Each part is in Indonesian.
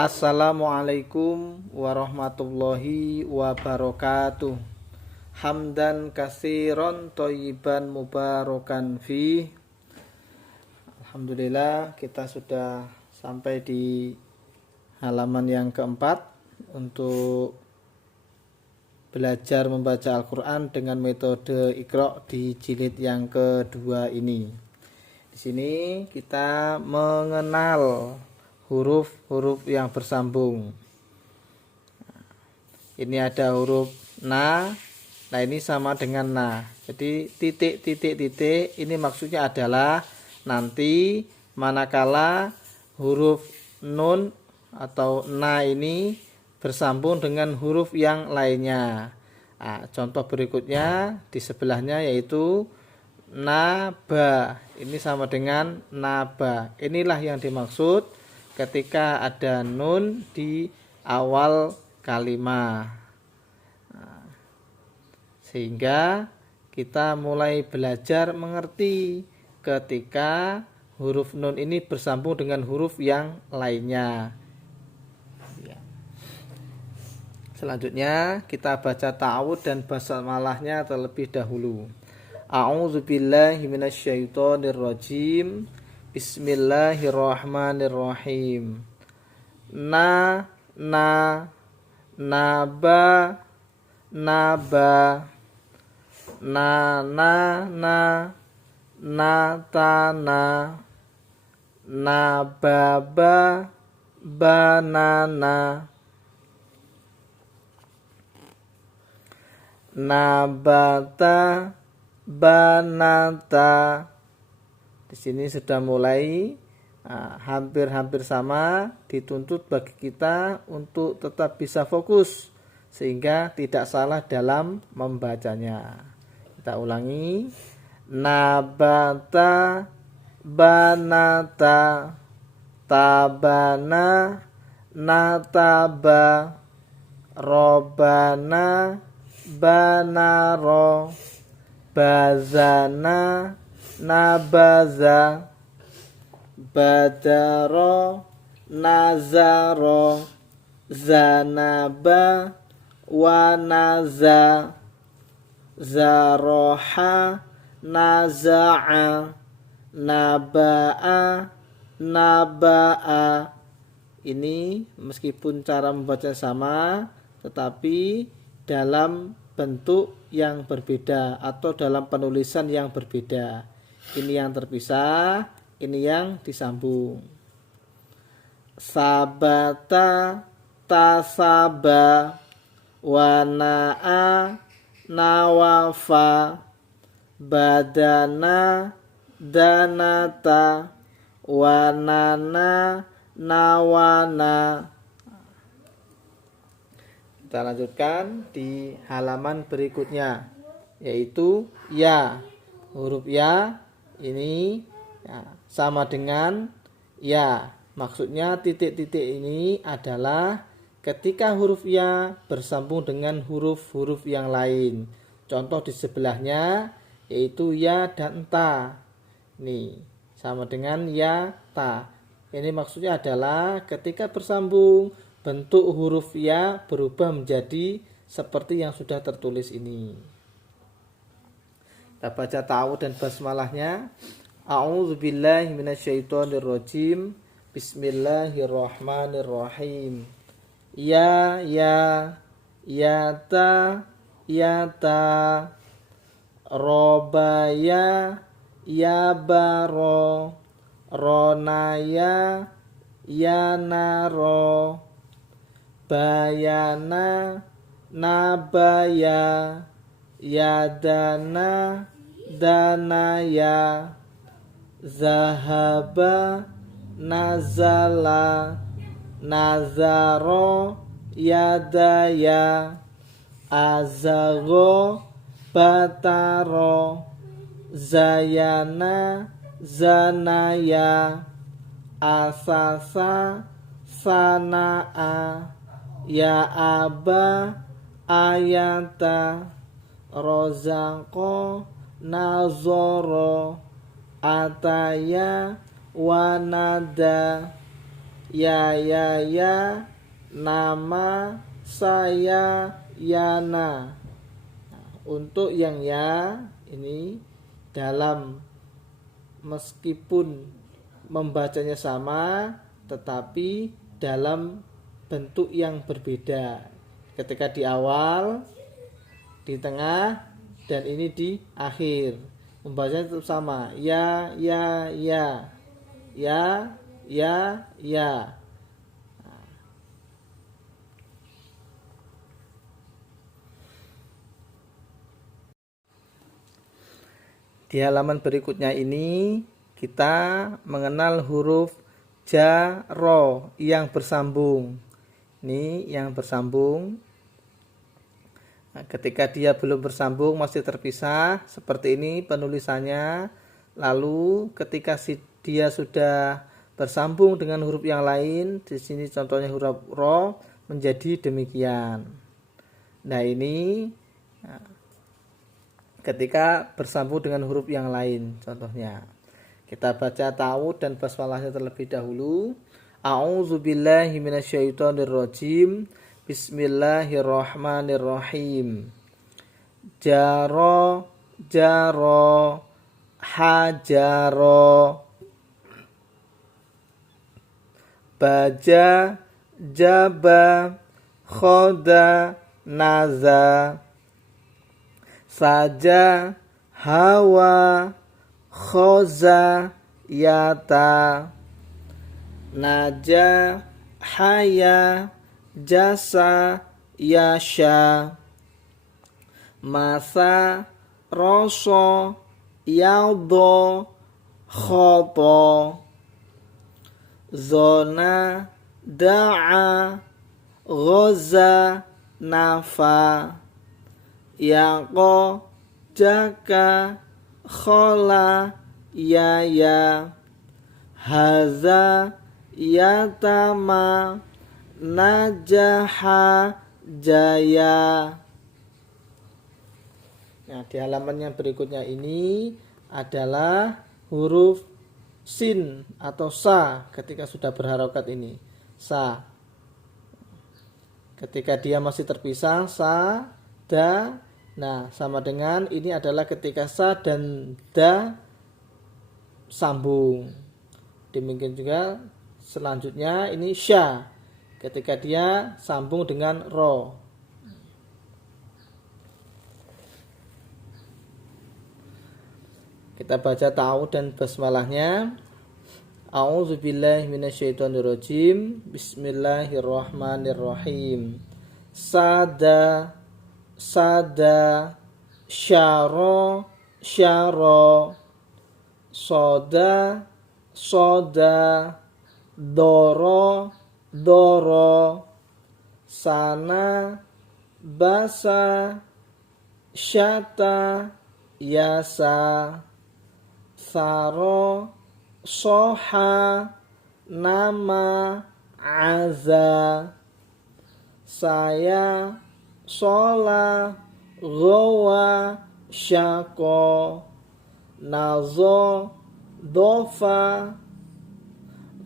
Assalamualaikum warahmatullahi wabarakatuh. Hamdan kasiron thayyiban mubarakan fi. Alhamdulillah, kita sudah sampai di halaman yang keempat untuk belajar membaca Al-Quran dengan metode Iqra di jilid yang kedua ini. Di sini kita mengenal huruf-huruf yang bersambung. Ini ada huruf na. Nah, ini sama dengan na. Jadi titik ini maksudnya adalah nanti manakala huruf nun atau na ini bersambung dengan huruf yang lainnya. Nah, contoh berikutnya di sebelahnya yaitu naba. Ini sama dengan naba. Inilah yang dimaksud ketika ada nun di awal kalimat. Sehingga kita mulai belajar mengerti ketika huruf nun ini bersambung dengan huruf yang lainnya. Selanjutnya kita baca ta'awudz dan basmalahnya terlebih dahulu. A'udzubillahi minasyaitonirrajim. Bismillahirrahmanirrahim. Naba, naba, natana, nababa, banana, nabata, banata. Di sini sudah mulai hampir-hampir sama, dituntut bagi kita untuk tetap bisa fokus sehingga tidak salah dalam membacanya. Kita ulangi. Nabata, banata, tabana, nataba, robana, banaro, bazana, nabaza, badaro, nazaro, zanaba, wanaza, zaroha, naza'a, naba'a, naba'a. Ini meskipun cara membaca sama, tetapi dalam bentuk yang berbeda atau dalam penulisan yang berbeda. Ini yang terpisah, ini yang disambung. Sabata, tasaba, wana'a, nawafa, badana, danata, wanana, nawana. Kita lanjutkan di halaman berikutnya, yaitu ya. Huruf ya ini sama dengan ya. Maksudnya titik-titik ini adalah ketika huruf ya bersambung dengan huruf-huruf yang lain. Contoh di sebelahnya yaitu ya dan ta. Ini sama dengan ya, ta. Ini maksudnya adalah ketika bersambung bentuk huruf ya berubah menjadi seperti yang sudah tertulis ini. Kita baca ta'awudz dan basmalahnya. A'udzubillahi minasyaitonirrajim. Bismillahirrahmanirrahim. Ya, yata, yata, robaya, yabaro, ronaya, yanaro, bayana, nabaya, yadana, danaya, zahaba, nazala, nazaro, yadaya, azago, bataro, zayana, zanaya, asasa, sana'a, ya aba, ayata, rozako, nazoro, ataya, wanada, ya, nama saya Yana. Nah, untuk yang ya ini dalam meskipun membacanya sama tetapi dalam bentuk yang berbeda. Ketika di awal, di tengah, dan ini di akhir. Membacanya tetap sama. Ya. Ya. Di halaman berikutnya ini kita mengenal huruf ja, ro yang bersambung. Ini yang bersambung. Nah, ketika dia belum bersambung masih terpisah seperti ini penulisannya. Lalu ketika dia sudah bersambung dengan huruf yang lain, di sini contohnya huruf ro menjadi demikian. Nah ini ketika bersambung dengan huruf yang lain contohnya. Kita baca ta'awudz dan basmalahnya terlebih dahulu. A'udzubillahi minasyaitonirrajim. Bismillahirrahmanirrahim. Jaro, hajaro. Baja, jaba, khoda, naza. Saja, hawa, khoza, yata. Naja, haya, jasa, yasha. Masa, roso, yaldo, khoto. Zona, da'a, ghoza, nafa. Yaqo, jaka, khola, yaya. Haza, yatama, najaha, jaya. Nah, di halaman yang berikutnya ini adalah huruf sin atau sa ketika sudah berharokat ini. Sa. Ketika dia masih terpisah, sa, da. Nah, sama dengan ini adalah ketika sa dan da sambung. Demikian juga selanjutnya ini sya ketika dia sambung dengan ro. Kita baca ta'awudz dan basmalahnya. A'udzubillahi minasyaitonirrajim. Bismillahirrahmanirrahim. Sada, syaro, soda, doro, sana, basa, syata, yasa. Saro, soha, nama, aza. Saya, sola, gowa, syako. Nazo, dofa,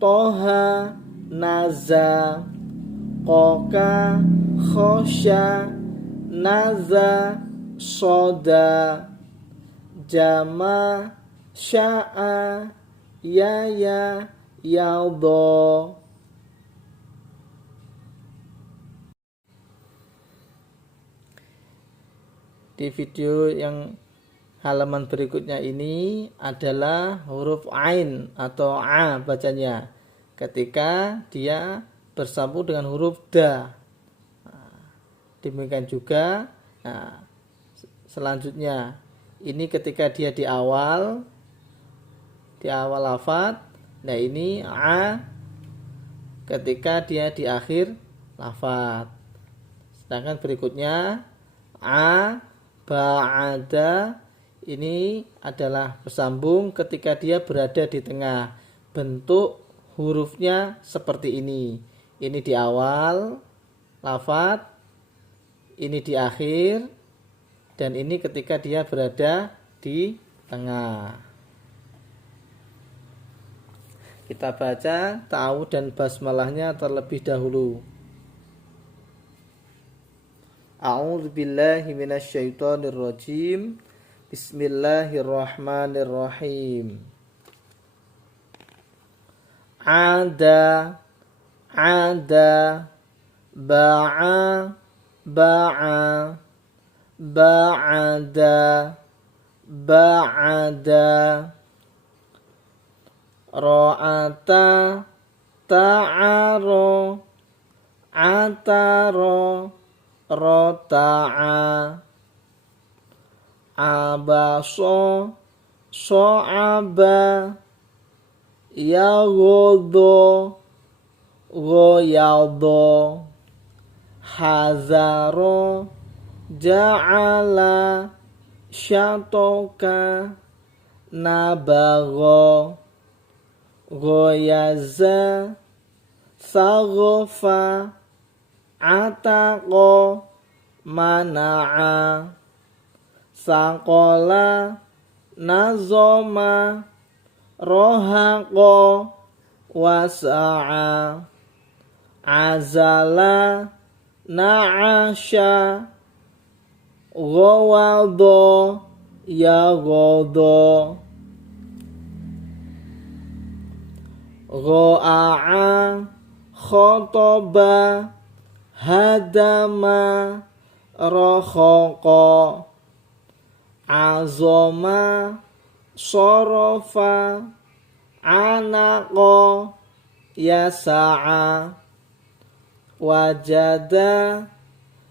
toha, naza. Koka, khosya, naza, soda. Jama, sya'a, yaya, yaldo. Di video yang halaman berikutnya ini adalah huruf ain atau a bacanya ketika dia bersambung dengan huruf da. Demikian juga selanjutnya ini ketika dia di awal lafaz. Nah ini a ketika dia di akhir lafaz. Sedangkan berikutnya a ba'ada ini adalah bersambung ketika dia berada di tengah. Bentuk hurufnya seperti ini. Ini di awal lafaz, ini di akhir, dan ini ketika dia berada di tengah. Kita baca ta'awud dan basmalahnya terlebih dahulu. A'udzu billahi minasyaitonir rajim. Bismillahirrahmanirrahim. Ada ba'a ba'ada ra'ata ta'aro ataro rota'a abaso so'aba yagodo goyaldo hazaro ja'ala syatoka nabago goyaza sagofa ataqo mana'a sakola nazoma rohaqo wasa'a azala na'asha gowaldo yagodo go'a'a khotoba hadama rohoko azoma sorofa anako yasa'a wajada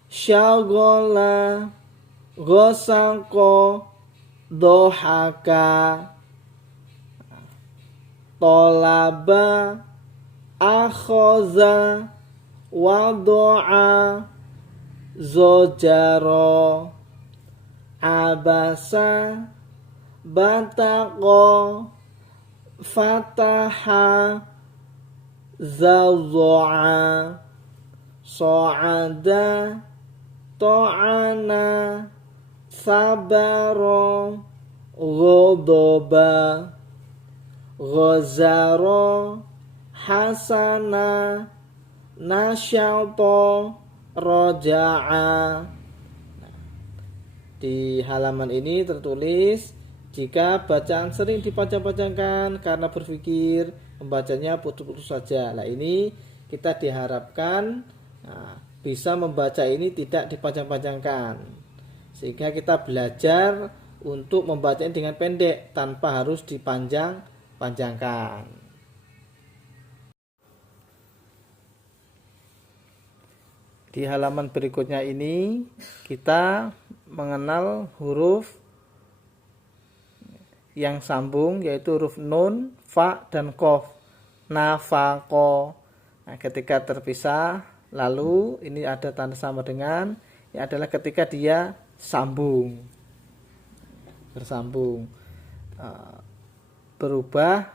syagola gosako dohaka tolaba akhoza wado'a zojaro abasa bataqo fataha zazo'a so'ada to'ana sabaro godoba gozaro hasana nasyalto roja'a. Di halaman ini tertulis, jika bacaan sering dipanjang-panjangkan karena berpikir membacanya putus-putus saja. Nah, ini kita diharapkan bisa membaca ini tidak dipanjang-panjangkan, sehingga kita belajar untuk membacanya dengan pendek tanpa harus dipanjang-panjangkan. Di halaman berikutnya ini kita mengenal huruf yang sambung, yaitu huruf nun, fa, dan qaf. Nafaqo. Nah, ketika terpisah, lalu ini ada tanda sama dengan, ini adalah ketika dia sambung, bersambung, berubah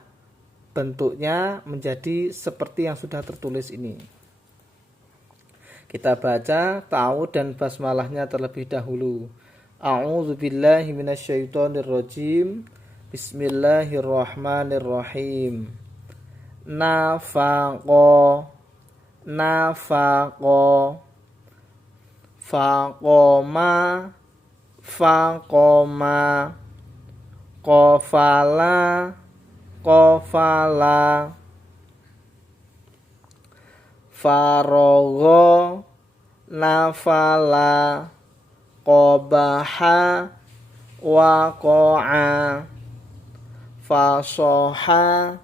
bentuknya menjadi seperti yang sudah tertulis ini. Kita baca ta'awud dan basmalahnya terlebih dahulu. A'udzu billahi minasyaitonir rajim. Bismillahirrahmanirrahim. Nafaqo faqoma qafala farogo nafala qabaha waqa'a fasoha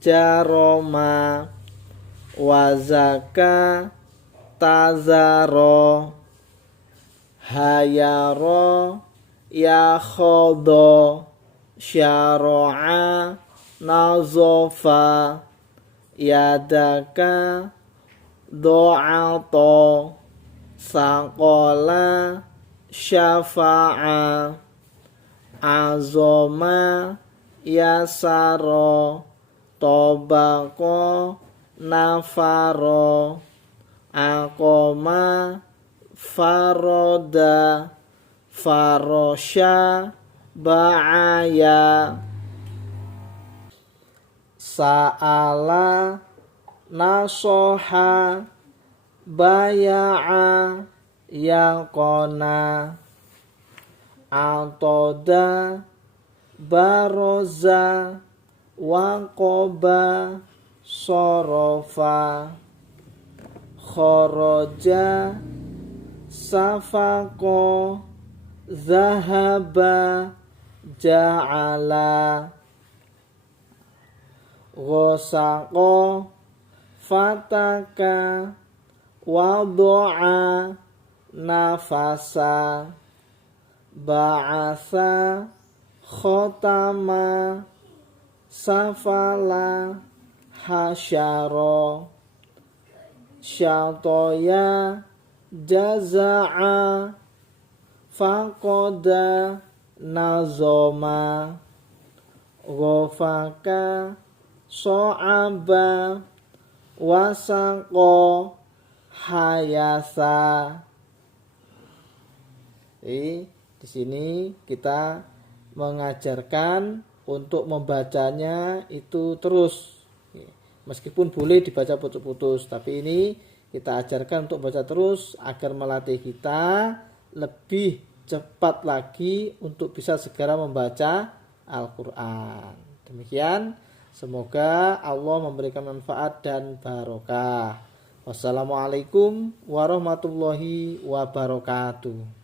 jaroma wazaka tazaro hayaro yakhodo syaro'a nazofa yadaka do'ato sakola syafa'a azoma yasaro tobako nafaro akoma faroda farosha ba'aya sa'ala, nasoha, baya'a, yaqona, atoda, baroza, waqoba, sorofa, khoroja, safako, zahaba, ja'ala, ghosaqo, fataka, wado'a, nafasa, ba'atha, khotama, safala, hasyaro, syatoya, jaza'a, faqoda, nazoma, ghofaka, so'aba, wasaqo, hayasa. Jadi di sini kita mengajarkan untuk membacanya itu terus. Meskipun boleh dibaca putus-putus, tapi ini kita ajarkan untuk baca terus agar melatih kita lebih cepat lagi untuk bisa segera membaca Al-Quran. Demikian, semoga Allah memberikan manfaat dan barokah. Wassalamualaikum warahmatullahi wabarakatuh.